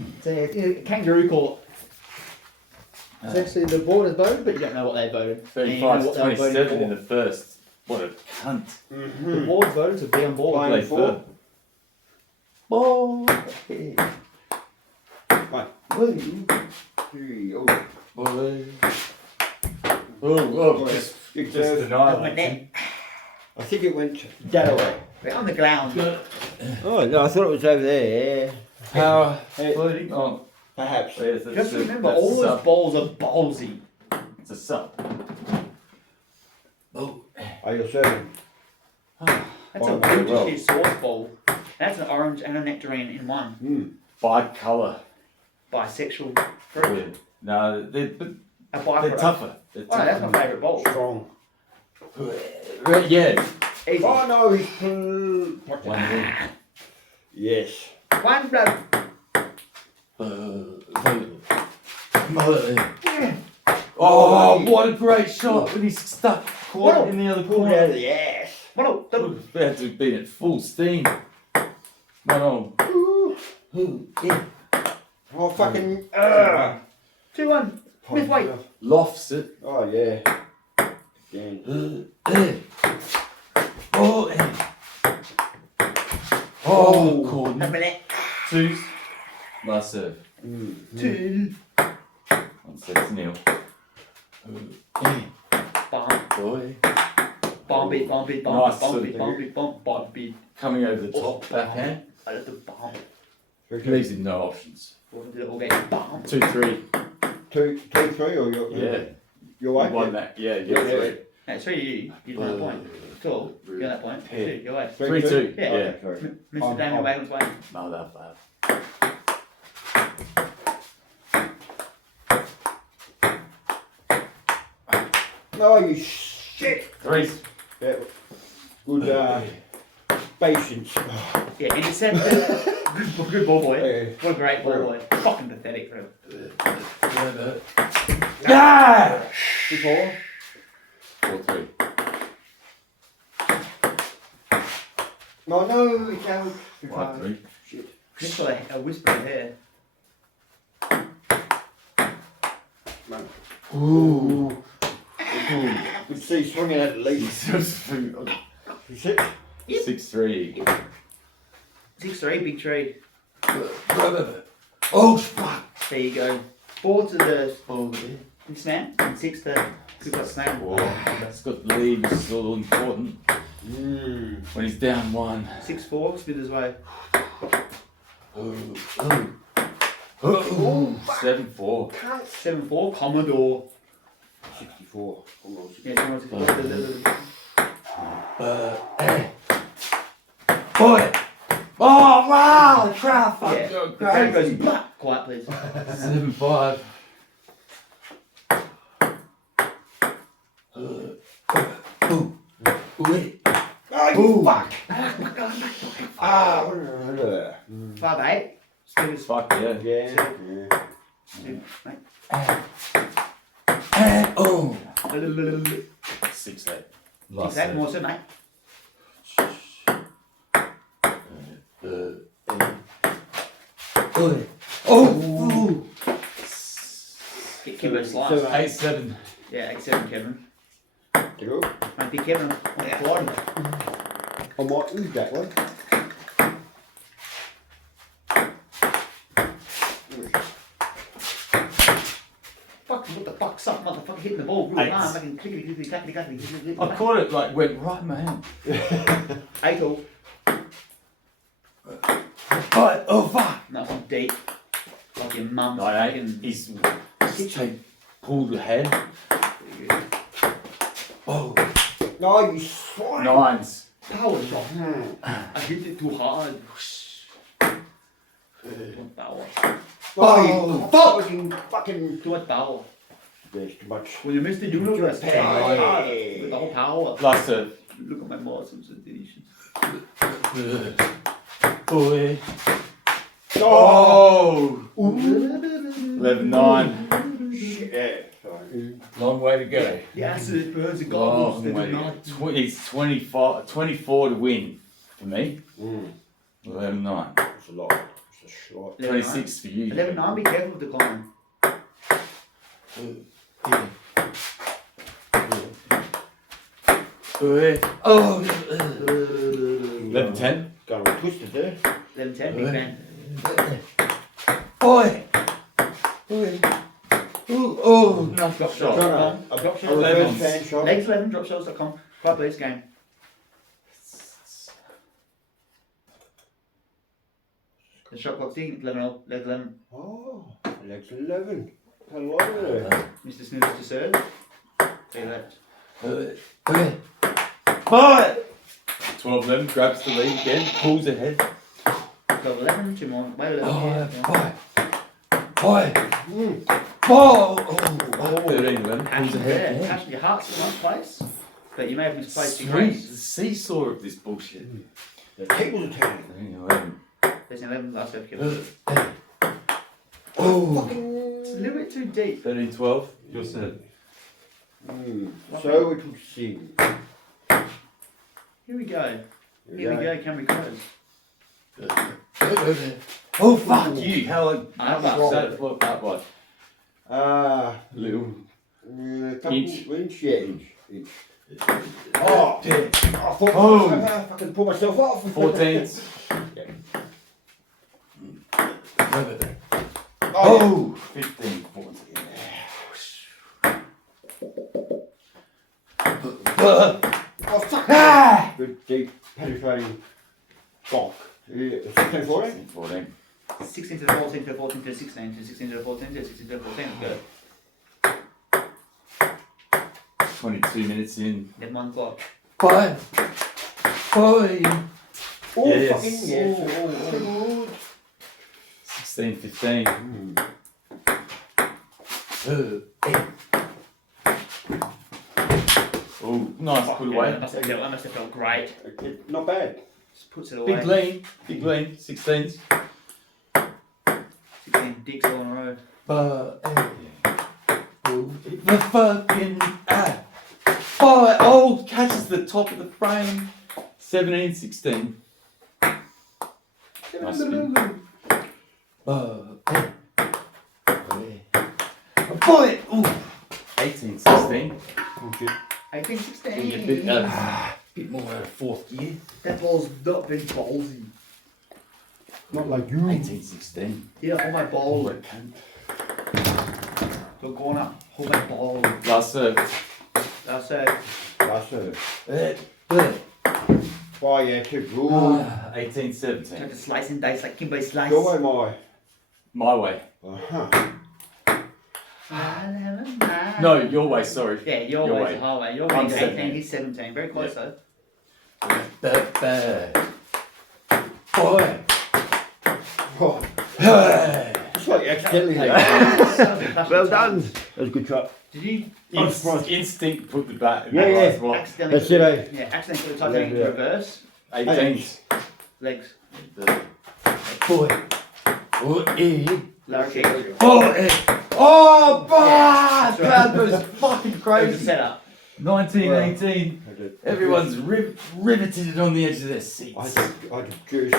It's a kangaroo court. It's actually the board has voted, but you don't know what they voted. 35 to 27 in the first. What a cunt. The board voted to be on board. Play for. Ball. One, two, three, oh. Boy. Oh, just I think it went that way. We're on the ground. Oh no, I thought it was over there. Power. Hey. Floating. Oh, Perhaps. Just remember, all those balls are ballsy. It's a sub. Oh. Are you serving? That's a blue sauce bowl. That's an orange and a nectarine in one. Bi-colour. Bisexual fruit. No, they're tougher. They're Oh, that's my favourite bowl. Strong. Yeah. Easy. Oh no, he's One yes. One blood. Oh, what a great shot when he's stuck caught in the other Pulled corner. out of the ass. One, We had to have been at full steam. One Yeah. Oh fucking 2-1. Miss weight. lofts it. Oh yeah. Again. Oh, Gordon. Minute. Twos. Last serve. 2. 1-6-0. Bomb. Boy. Bomb it, bomb it, bomb Nice it, bomb sort it, of bomb it, bomb it. Coming over the top. Backhand. I love the bomb. Leaves him no options. We'll do it all game. Bomb. 2-3. 2, 3, or your Yeah. your You way? won that. Yeah, Yeah, you're three. No, 3 you won that point. 2, you won that point. 2, your way. 3-2. Yeah. Yeah. Sorry. Mr. Daniel Wagon's way. No, that bad. Oh you shit. Threes. Yeah. Good patience. Yeah, intercepted. Good ball boy. Yeah. What a great ball boy. Fucking pathetic for him. Yeah! Before? 4-3. No, it's out. 5-3. Shit. Nick's got a whisper of hair. Man. Ooh. Could see swinging at least. 6-3. 6-3, big tree. Oh, fuck. There you go. 4 to the Oh, this man, and 6 to Cooper Snake. Whoa, that's got the lead, which is all important. When he's down 1. 6-4, Smithers way. Oh, 7-4. 7-4, Commodore. 64. Almost. Yeah, someone's Boy! Oh, wow! The crowd yeah. The crowd goes, "Bah!" Quiet please. 7-5. Oh, fuck! Ah, Ah, 5-8. Smithers. Fuck yeah. yeah. Oh! 6-8. 6-8. Is that more so, mate? Oh! Get Kevin a slice. 8-7. Yeah, 8-7 Kevin. Go. Might be Kevin on the quad. I might use that one. Fuck, what the fuck's up, motherfucker, hitting the ball real 8. hard, making clickety clickety clackety clackety. I caught it, like, went right in my hand. 8 all. Oh, fuck! Nice one deep. Like your mum's 9-8. fucking He's kitchen pulled the head. Oh. No, you swine. 9s. power shot. I hit it too hard. Power. Oh, fucking. Too much power. There's too much. When you missed the universe, with the whole power. Last serve. Look at my muscles and delicious. Boy. Oh! 11-9. Yeah, sorry. Long way to go. The acid burns the goggles. They do not. It's 24 to win for me. 11-9. It's a lot. It's a short. 26 for you. 11-9, be careful with the decline. Oh, 11-10. Got a twisted there. 11-10, big man. Boy. Oh, nice Drop shot. shot. Drop A shot. reverse fan shot. Legs 11, dropshots.com. Quite please game. The shot clock's in, 11, legs 11. Oh, legs 11. Hello there. Mr. Snooze to serve. See that. Boy. 12-11 grabs the lead again, pulls ahead. 12-11, 2 more. Wait 11. Boy. Oh, 13-11 pulls ahead again. Passion, your heart's in one place, but you may have misplaced your Sweet, grace. the seesaw of this bullshit. The tables are turning. 11. There's an 11 last serve kill. Oh. It's a little bit too deep. 13-12, your set. So it will seem. Here we go. Here we go, can we close? Oh, fuck you. How Up. that flop up like? Little. Couple Inch. Inch. Oh, I thought I fucking pull myself off. 14s. Oh, 15, 14. oh fuck. Good deep penetrating bonk. 16, 14. 14. 16 to the 14 to the 14 to the 16 to 16 to the 14 to the 16 to the 14. Let's go. 22 minutes in. Then 1 clock. 5. Oh, Yes. fucking yes. 16, 15. Oh, nice put Yeah, away. that must have felt great. Not bad. Just puts it away. Big lean, 16s. 16 dicks all in a row. The fucking boy, oh, catches the top of the frame. 17, 16. Nice spin. Boy, ooh. 18, 16. Okay. 18, A 16. bit more out of fourth gear. That ball's not very ballsy. Not like you. 18, 16. Yeah, hold my ball. Oh, cunt. Go corner. Hold my ball. Last serve. That's it. Last serve. Oh yeah, too good. 18, 17. Try to slice and dice like Kimbo Slice. Your way, my. My way. No. No, your way, sorry. Yeah, your Your way's way. the whole way. Your I'm way's 17. 18, he's 17. Very close Yeah. though. Boy. Oh, Hey. it's like you accidentally. Well Well done. That was a good shot. Did you Instinct put the bat in Yeah, that yeah. last block. accidentally That's it, eh? Yeah, accidentally put the Titanic Yeah. in reverse. 18s. Legs. Boy. Oh, Lower kick. Oh, Yeah, that's right. that was fucking It was a crazy. setup. 19, Well, 18. Everyone's riveted on the edge of their I seats. had juice.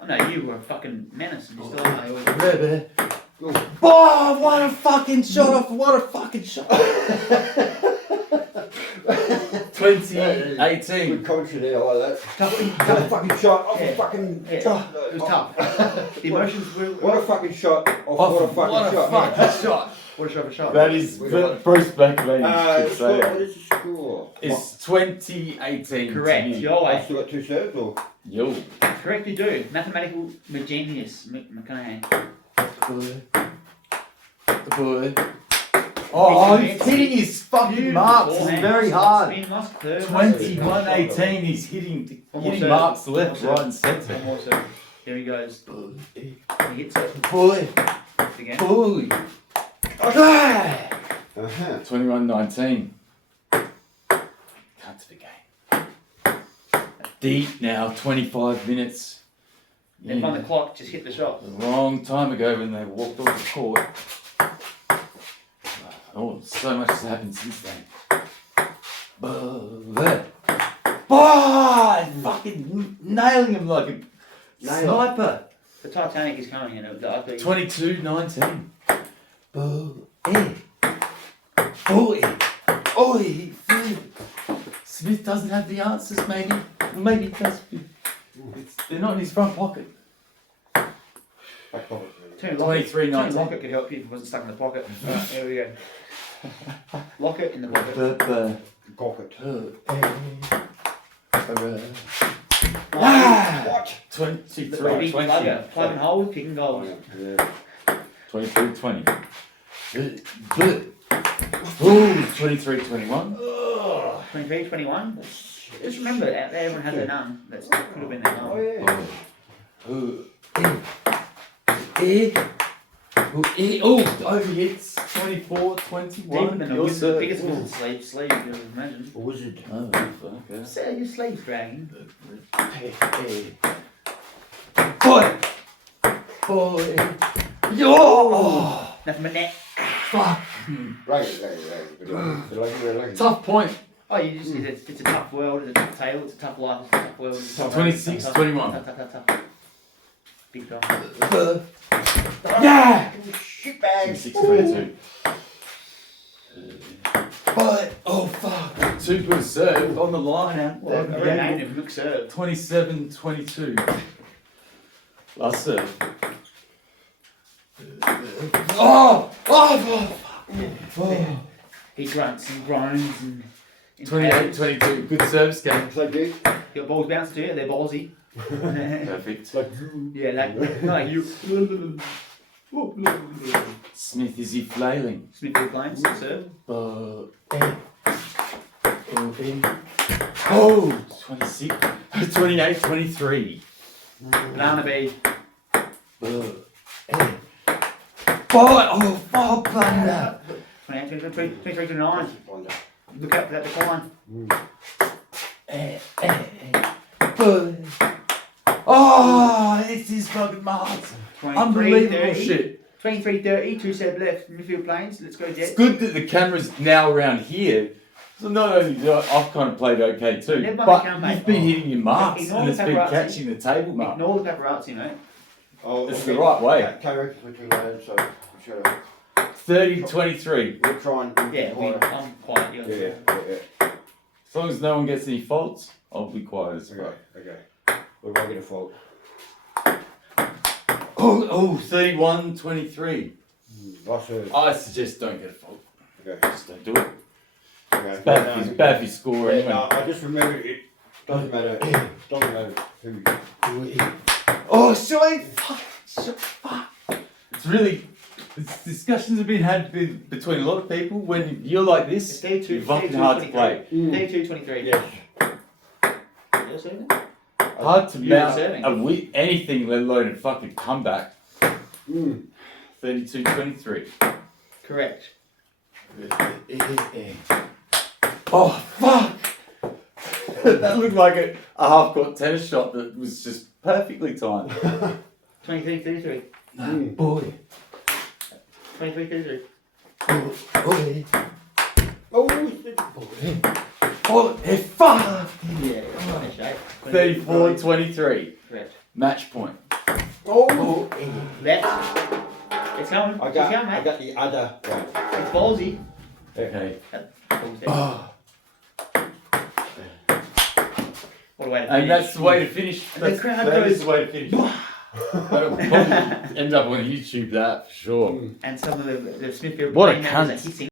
Oh no, you were a fucking menace and you still are. Oh, what a fucking shot off! What a fucking shot! 2018. Good commentary there, I like that. Tough. What a fucking shot off Yeah. a fucking. Yeah, it was tough. The emotions were. What a fucking shot off what a fucking shot. fucking shot! What a shot for shot. That is Bruce Blackley should Score, say. what is the score? It's 2018. Correct, to you. your I way. still got 2 serves or? Yo. Correct, you do. Mathematical genius, McConaughey. Boy. Oh, he's hitting his fucking marks. It's Forehand. very hard. Spin must third. 21-18. He's hitting One more hitting serve. marks left, One more right, and centre. One more serve. Here he goes. He hits it Boy. again. Boy. Uh-huh. 21-19. Cut to the game. Deep now, 25 minutes. Then find the clock, just hit the shot. A long time ago when they walked off the court. Oh, so much has happened since then. Fucking nailing him like a sniper. The Titanic is coming in. I've been 22-19. Oi. Smith doesn't have the answers, maybe. Maybe he does. They're not in his front pocket. Back pocket. Turn 23-19. Locket could help you if it wasn't stuck in the pocket. Right, here we go. Lock it in the pocket. Pocket. What? 23-20. Plug and hold, kick and goals. 23-20. Ooh, 23-21. 23-21. Just remember, out there everyone had their none. That could have been their none. Overhits. 24-21. Deeper than the biggest wizard sleeve you could imagine. A wizard. Oh, fuck. So your sleeve's dragging. Boy! Yo! Nothing but net. Fuck! Right. Tough point. Oh, you just, it's a tough world, it's a tough tale, it's a tough life, it's a tough world. 26-21. Tough. Big time. Yeah! Shit bag. 26-22. But, oh fuck. Too good serve on the line out Well, I there. renamed him Mook Serve. 27-22. Last serve. Oh! He grunts and groans and... 28-22. Good service game. Play big. Your balls bounce to you, they're ballsy. Perfect. Yeah, like you. Smith, is he flailing? Smith will claim, serve. Oh, 26. 28-23. Banana bee. Oh, plunder. 23-29. Look out for that decline. Oh, this is fucking Mars. 23-30. Unbelievable shit. 23-30, 2 set left, midfield planes, let's go It's Jets. good that the camera's now around here. So not only do I've kind of played okay too, Never mind but the camera, you've been hitting your marks Ignore and the it's been paparazzi. catching the table mark. Ignore the paparazzi, mate. It's the right way. Carry between lanes, so I'm sure 30-23. we'll try and. Yeah, I'm quiet. Yeah. As long as no one gets any faults, I'll be quiet as well. Okay. We're going to get a fault. 31-23. Last serve. I suggest don't get a fault. Okay. Just don't do it. Okay. It's bad if you score anyway. I just remembered it doesn't matter. Doesn't matter who. Oh, sorry. Fuck. It's really. Discussions have been had between a lot of people. When you're like this, It's you're fucking hard to play. 32-23. Yes. You're serving that? Hard to You're mount serving. anything, let alone a fucking comeback. Mm. 32-23. Correct. Oh, fuck! That looked like a half-court tennis shot that was just perfectly timed. 23-33. Boy. 23-33. Oh, fuck! Yeah, finish, eh? 34-23. Correct. Match point. Left. It's coming. I It's coming, got mate. the other one. It's ballsy. Okay. Balls there. Oh, What a way to and finish. that's the way to finish. The That crowd is goes, the way to finish. That'll probably end up on YouTube, that for sure. and some of the Smithfield What a playing members cunt. are hitting.